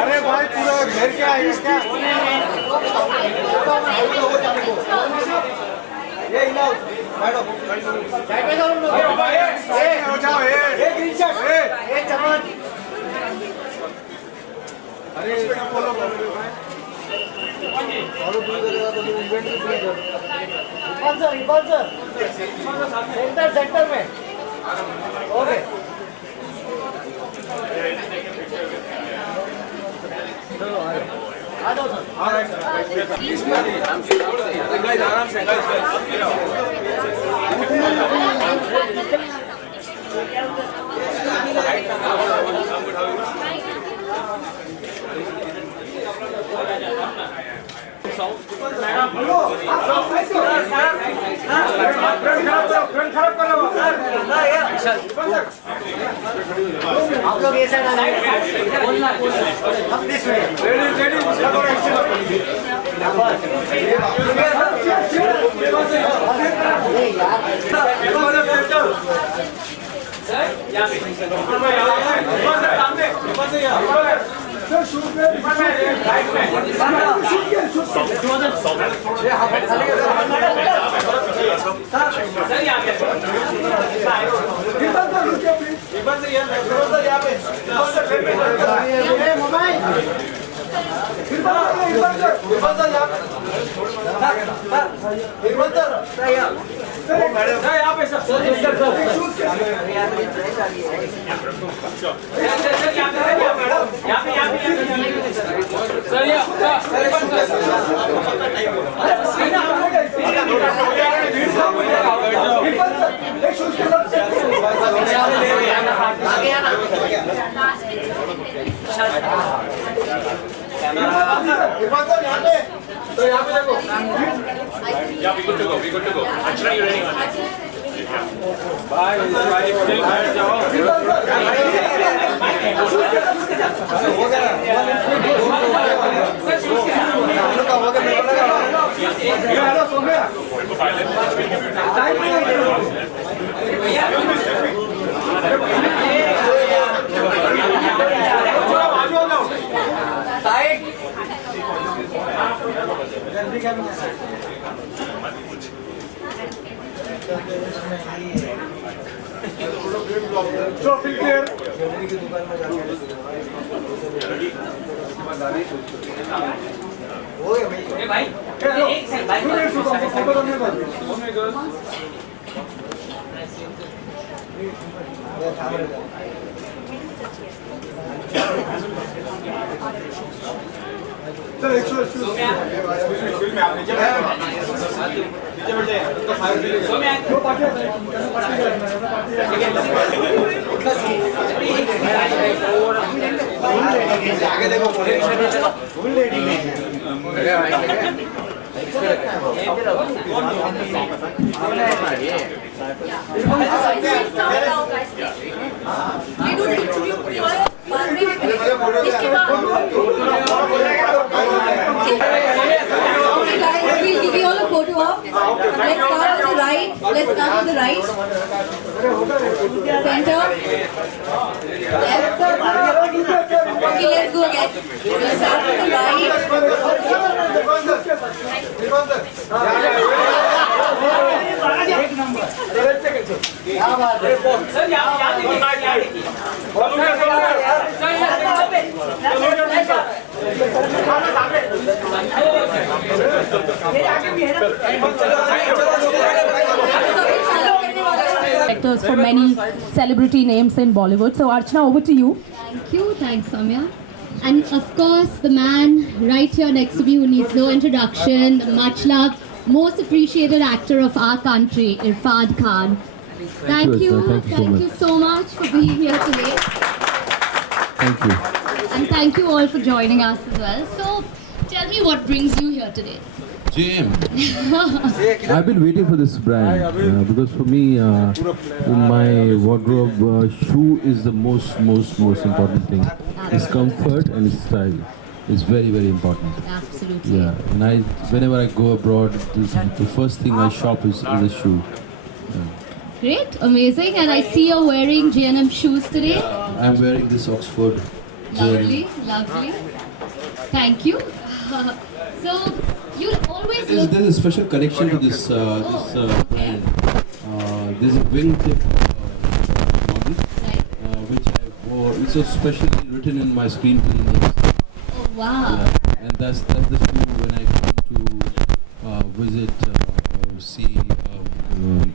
अरे भाई पूरा घर क्या है इसका ये इलाज मैडम साइड पे जाओ हो जाओ ये ग्रीन शर्ट ये चमन अरे इसका फॉलो कर फॉलो भी करेगा तो इवेंट भी करेगा स्पॉन्सर सेंटर में ओके आ जाओ सर आराम से आप लोग ये साइड तो यहाँ पे देखो Yeah, we good to go. We good to go. Archana, you ready? Bye. So clear. भाई एक सेकंड भाई सर एक्चुअली में आप नीचे बैठ जाइए तो फायर दो पार्टी आगे देखो full lady We'll give you all a photo of. Let's start on the right. Let's start on the right. Center. Left. Okay, let's go again. We'll start on the right. Actors for many celebrity names in Bollywood. So Archana, over to you. Thank you. Thanks, Samya. And of course, the man right here next to me who needs no introduction, the much loved, most appreciated actor of our country, Irfan Khan. Thank you, you. sir. Thank you so Thank much. you so much for being here today. Thank you. And thank you all for joining us as well. So, tell me what brings you here today. JM. I've been waiting for this brand because for me, in my wardrobe, shoe is the most important thing. It's comfort and it's style. It's very, very important. Absolutely. Yeah, and whenever I go abroad, the first thing I shop is a shoe. Great, amazing. And I see you're wearing J&M shoes today. I'm wearing this Oxford. Lovely, lovely. Thank you. So, you'll always look... There's a special connection to this brand. There's a wingtip model Right. which I wore. It's so specially written in my screenplay names. Oh, wow. And that's the shoe when I come to visit or see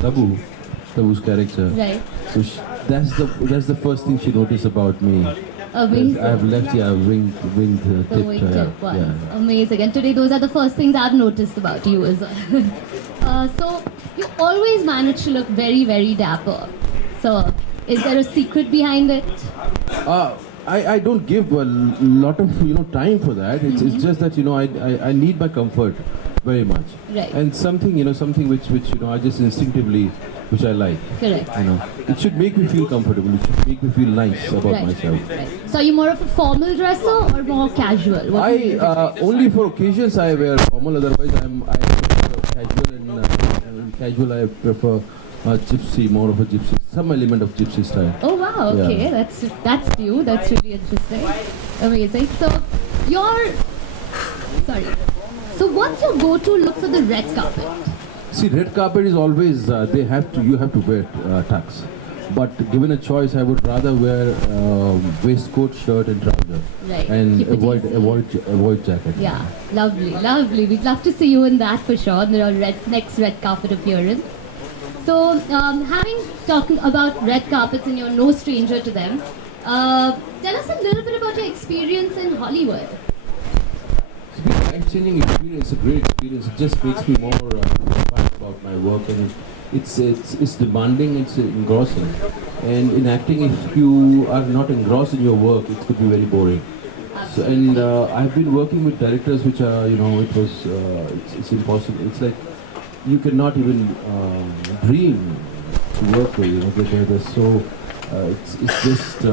Tabu's character. Right. So that's the first thing she noticed about me. Amazing. I've left winged The tip. wingtip ones. Yeah. Amazing. And today those are the first things I've noticed about you as well. So you always manage to look very, very dapper. So is there a secret behind it? I don't give a lot of time for that. It's just that I need my comfort very much. Right. And something which I just instinctively which I like. Correct. It should make me feel comfortable. It should make me feel nice about Right. myself. Right. So are you more of a formal dresser or more casual? What do you Only for occasions I wear formal. Otherwise, I prefer casual and casual. I prefer gypsy, more of a gypsy, some element of gypsy style. Oh wow, okay, Yeah. that's new, that's really interesting. Amazing. So So what's your go-to look for the red carpet? See, red carpet is always you have to wear tux. But given a choice, I would rather wear waistcoat, shirt, and trouser, Right. and Keep it easy. avoid jacket. Yeah, lovely, lovely. We'd love to see you in that for sure, the next red carpet appearance. So, having talked about red carpets and you're no stranger to them, tell us a little bit about your experience in Hollywood. It's been a life-changing experience. It's a great experience. It just makes me more inspired about my work, and it's demanding. It's engrossing. And in acting, if you are not engrossed in your work, it could be very boring. So, and I've been working with directors which are, it's impossible. It's like you cannot even dream to work with. They're so. It's just.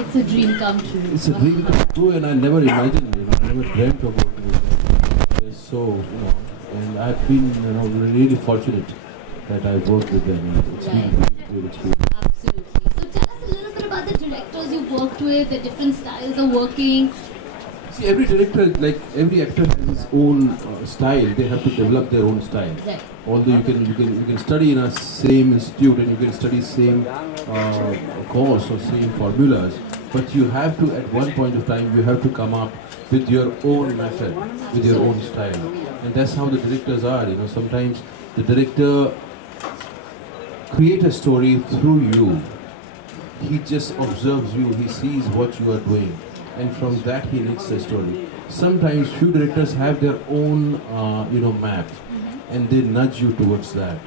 It's a dream come true. It's a dream come true, and I never imagined. I never dreamt of working with them. They're so, and I've been, really fortunate that I've worked with them. It's been a great experience. Absolutely. So tell us a little bit about the directors you've worked with, the different styles of working. See, every director, like every actor, has his own style. They have to develop their own style. Right. Although you can study in a same institute and you can study same course or same formulas, but you have to, at one point of time, you have to come up with your own method, with your own style, and that's how the directors are. Sometimes the director creates a story through you. He just observes you. He sees what you are doing, and from that he knits the story. Sometimes few directors have their own, map, and they nudge you towards that.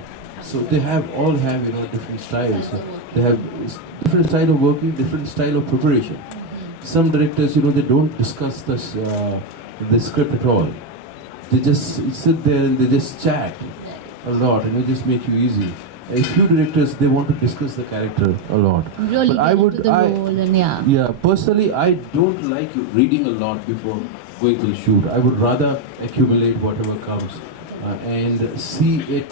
So they all have different styles. They have different style of working, different style of preparation. Some directors, they don't discuss the script at all. They just sit there and they just chat a lot, and it just makes you easy. A few directors, they want to discuss the character a lot. Really But get into the role and yeah. Yeah, personally, I don't like reading a lot before going to the shoot. I would rather accumulate whatever comes and see it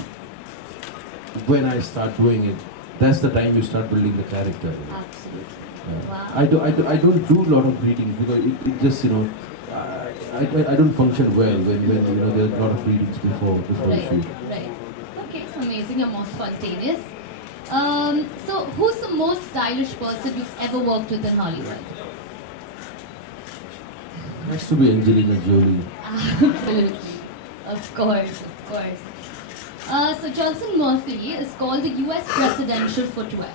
when I start doing it. That's the time you start building the character. Absolutely. Yeah. Wow. I don't do a lot of reading because it just I don't function well when there's a lot of readings before the Right, shoot. right. Okay, amazing. You're more spontaneous. So, who's the most stylish person you've ever worked with in Hollywood? Has to be Angelina Jolie. Absolutely. Of course, of course. So Johnson Murphy is called the US presidential footwear.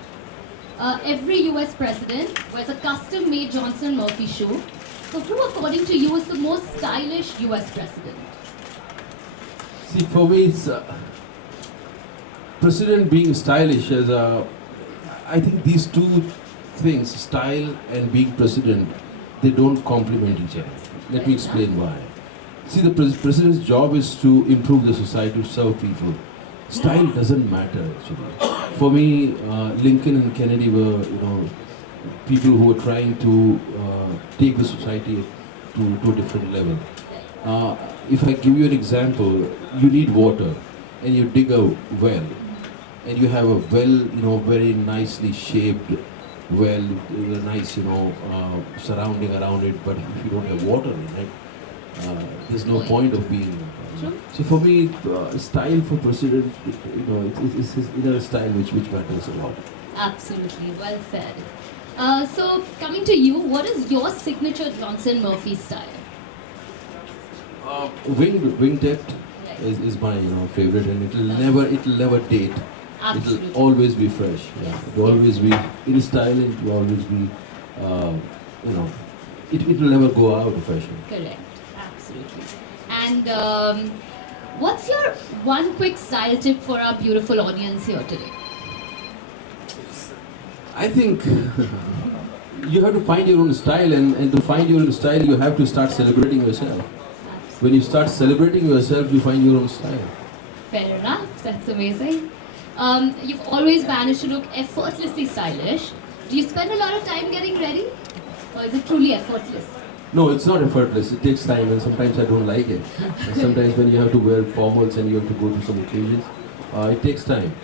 Every US president wears a custom-made Johnson Murphy shoe. So who, according to you, is the most stylish US president? See, for me, it's president being stylish as a, I think these two things, style and being president, they don't complement each other. Let me explain why. See, the president's job is to improve the society, to serve people. Style doesn't matter actually. For me, Lincoln and Kennedy were, people who were trying to take the society to a different level. If I give you an example, you need water and you dig a well and you have a well, very nicely shaped well with a nice, surrounding around it, but if you don't have water in it, there's no point of being. So for me, style for president, it's his inner style which matters a lot. Absolutely, well said. So coming to you, what is your signature Johnson Murphy style? Wingtip is my favorite, and it'll never date. Absolutely. It'll always be fresh. Yeah, it'll always be in style, and it'll always be, it'll never go out of fashion. Correct, absolutely. And what's your one quick style tip for our beautiful audience here today? I think you have to find your own style, and to find your own style, you have to start celebrating yourself. When you start celebrating yourself, you find your own style. Fair enough, that's amazing. You've always managed to look effortlessly stylish. Do you spend a lot of time getting ready? Or is it truly effortless? No, it's not effortless. It takes time, and sometimes I don't like it. And sometimes when you have to wear formals and you have to go to some occasions, it takes time.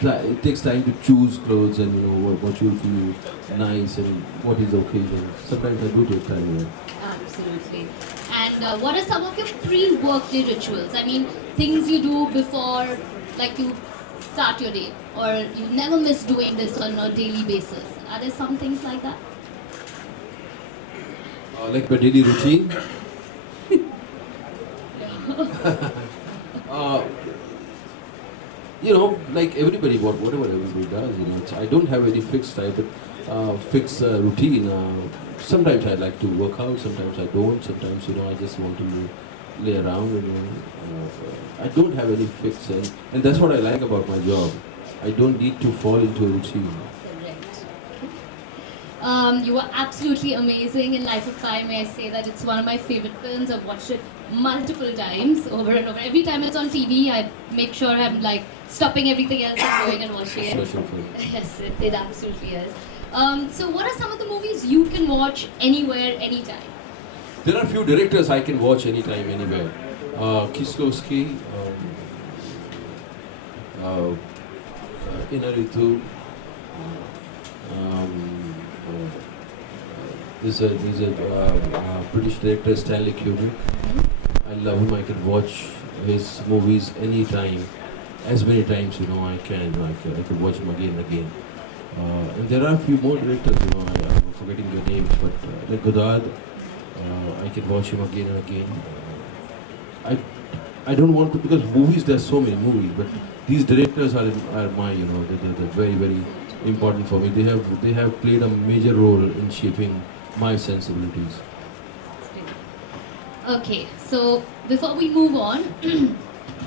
It takes time to choose clothes and what you feel nice and what is the occasion. Sometimes I do take time. Yeah. Absolutely. And what are some of your pre-workday rituals? I mean, things you do before, like you start your day, or you never miss doing this on a daily basis. Are there some things like that? Like my daily routine. Like everybody, whatever everybody does, I don't have any fixed type of fixed routine. Sometimes I like to work out, sometimes I don't, sometimes, I just want to lay around, I don't have any fixed, and that's what I like about my job. I don't need to fall into a routine. Correct. You are absolutely amazing in Life of Pi. May I say that it's one of my favorite films. I've watched it multiple times, over and over. Every time it's on TV, I make sure I'm like stopping everything else and going and watching it. Special film. Yes, it absolutely is. So what are some of the movies you can watch anywhere, anytime? There are a few directors I can watch anytime, anywhere. Kieslowski, Inaritu, there's a British director, Stanley Kubrick. I love him. I can watch his movies anytime, as many times I can. I can watch him again and again. And there are a few more directors, I'm forgetting their names, but like Godard, I can watch him again and again. I don't want to, because movies, there are so many movies, but these directors are my, they're very, very important for me. They have played a major role in shaping my sensibilities. Okay, so before we move on,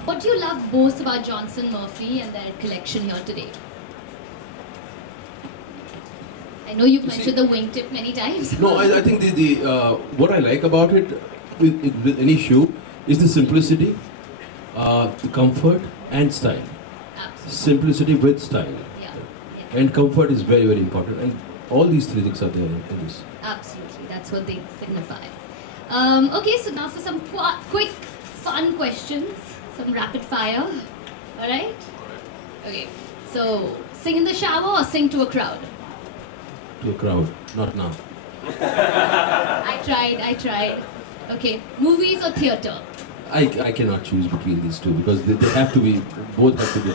what do you love most about Johnson Murphy and their collection here today? I know you've mentioned the wingtip many times. No, I think what I like about it with any shoe is the simplicity, the comfort and style. Absolutely. Simplicity with style. Yeah. And comfort is very, very important. And all these three things are there in this. Absolutely, that's what they signify. Okay, so now for some quick, fun questions, some rapid fire. All right? Okay, so sing in the shower or sing to a crowd? To a crowd, not now. I tried. Okay, movies or theatre? I cannot choose between these two because they have to be, both have to be,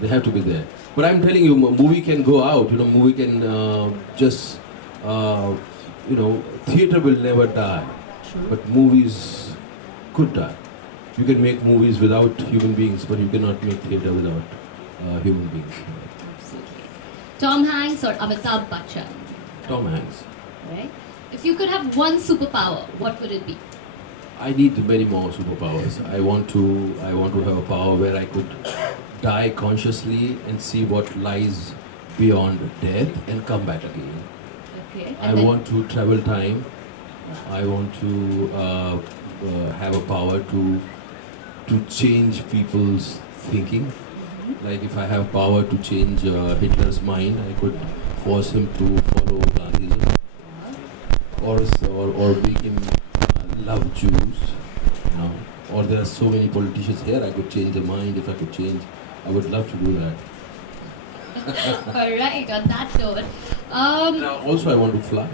they have to be there. But I'm telling you, movie can go out, movie can theatre will never die. True. But movies could die. You can make movies without human beings, but you cannot make theatre without human beings. Absolutely. Tom Hanks or Amitabh Bachchan? Tom Hanks. Right. If you could have one superpower, what would it be? I need many more superpowers. I want to have a power where I could die consciously and see what lies beyond death and come back again. Okay. I want to travel time. I want to have a power to change people's thinking. Like if I have power to change Hitler's mind, I could force him to follow Gandhism, or make him love Jews. You know? Or there are so many politicians here. I could change their mind if I could change. I would love to do that. All right. On that note, Now, also, I want to fly.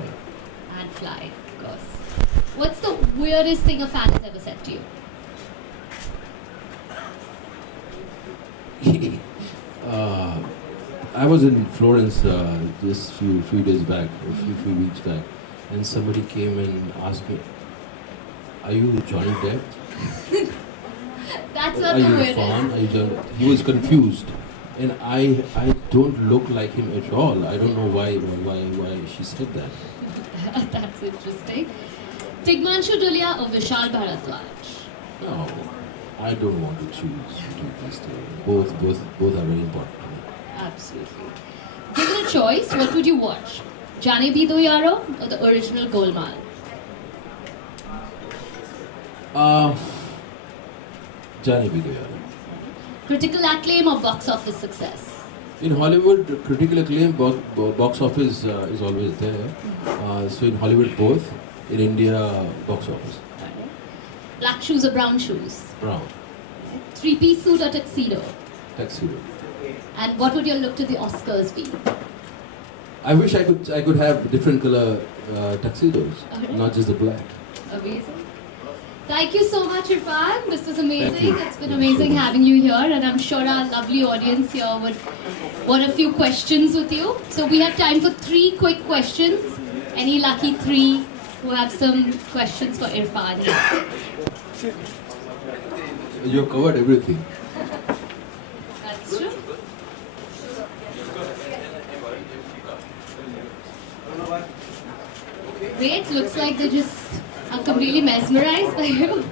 and fly, of course. What's the weirdest thing a fan has ever said to you? I was in Florence just few days back, a few weeks back, and somebody came and asked me, "Are you Johnny Depp? That's not Are the you a weirdest. fan? Are you Johnny?" He was confused, and I don't look like him at all. I don't know why she said that. That's interesting. Tigmanshu Dhulia or Vishal Bharadwaj? No, I don't want to choose between these two. Both are very important to me. Absolutely. Given a choice, what would you watch? Jaane Bhi Do Yaro or the original Golmaal? Jaane Bhi Do Yaro. Critical acclaim or box office success? In Hollywood, critical acclaim, box office is always there. So in Hollywood, both. In India, box office. Black shoes or brown shoes? Brown. Three-piece suit or tuxedo? Tuxedo. And what would your look to the Oscars be? I wish I could have different color tuxedos, Okay. not just the black. Amazing. Thank you so much, Irfan. This was amazing. Thank you. It's been Thank you so amazing much. having you here, and I'm sure our lovely audience here would want a few questions with you. So we have time for 3 quick questions. Any lucky 3 who have some questions for Irfan? You have covered everything. That's true. Great. Looks like they just are completely mesmerized by you.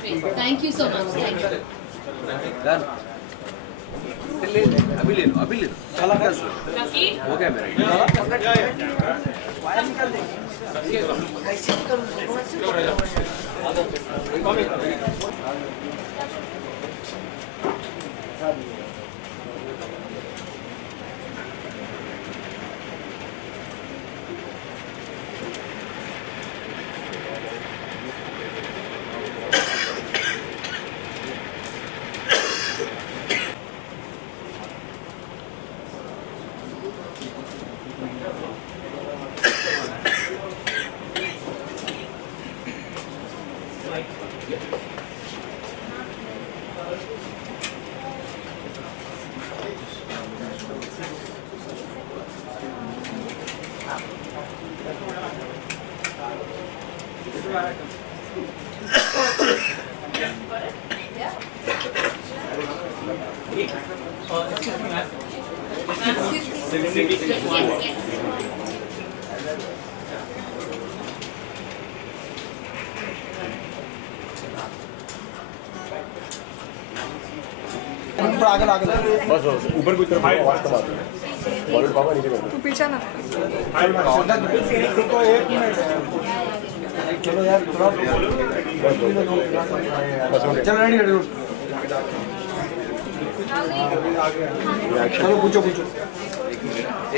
Great. Thank you so much. Thank you. Done. अभी ले लो चला कैसे हो गया मेरा बस ऊपर की तरफ आवाज कम आती है बॉलीवुड पापा नीचे बैठो तू पीछे ना चलो यार थोड़ा चलो रेडी रेडी चलो पूछो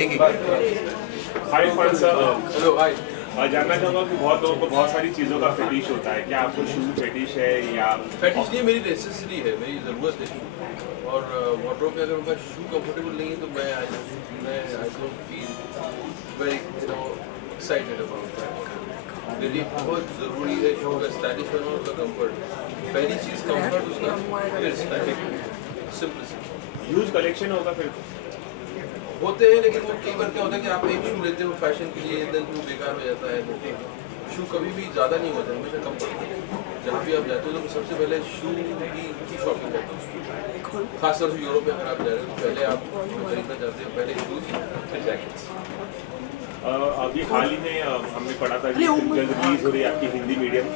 एक हाय इरफान सर हेलो हाय जानना चाहूँगा कि बहुत लोगों को बहुत सारी चीज़ों का फेटिश होता है क्या आपको शू फेटिश है या फेटिश नहीं मेरी नेसेसिटी है मेरी ज़रूरत है और वार्डरोब में अगर उनका शू कंफर्टेबल नहीं है तो मैं I don't feel very excited about that मेरे लिए बहुत ज़रूरी है शू का स्टाइलिश होना और उसका कंफर्ट पहली चीज़ कंफर्ट उसका फिर स्टाइलिश सिंपलिसिटी यूज कलेक्शन होगा फिर होते हैं लेकिन वो कई बार क्या होता है कि आप एक शू लेते हो फैशन के लिए देन वो बेकार हो जाता है शू कभी भी ज़्यादा नहीं होता, हमेशा कम पड़ता है। जहाँ भी आप जाते हो तो सबसे पहले शू की शॉपिंग करते हो, खासतौर से यूरोप में अगर आप जा रहे हो तो पहले आप खरीदना चाहते हो, पहले शूज फिर जैकेट्स। अभी हाल ही में हमने पढ़ा था कि फिल्म जल्द रिलीज हो रही है आपकी हिंदी मीडियम,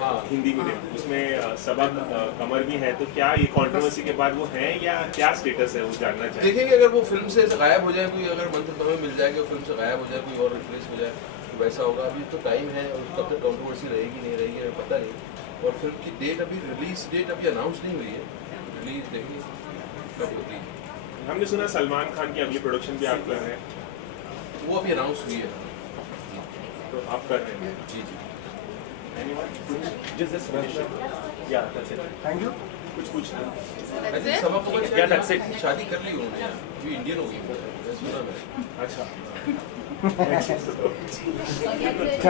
हाँ हिंदी मीडियम, उसमें सबक कमर भी है, तो क्या ये कंट्रोवर्सी के बाद वो है या क्या स्टेटस है वो जानना चाहिए। देखेंगे अगर वो फिल्म से गायब हो जाए कोई, अगर मंथ हमें मिल जाए कि फिल्म से गायब हो जाए कोई और रिप्लेस हो जाए तो वैसा होगा। अभी तो टाइम है और कब तक कंट्रोवर्सी रहेगी नहीं रहेगी हमें पता नहीं। और फिल्म की डेट अभी रिलीज डेट अभी अनाउंस नहीं हुई है, रिलीज देखेंगे कब होती है। हमने सुना सलमान खान की अगली प्रोडक्शन भी आप कर रहे हैं, वो अभी अनाउंस हुई है। तो आप कर रहे हैं। जी जी थैंक यू। कुछ पूछना ऐसे सबक को शादी कर ली उन्होंने, अभी इंडियन हो गई, सुना मैं। अच्छा Forget it.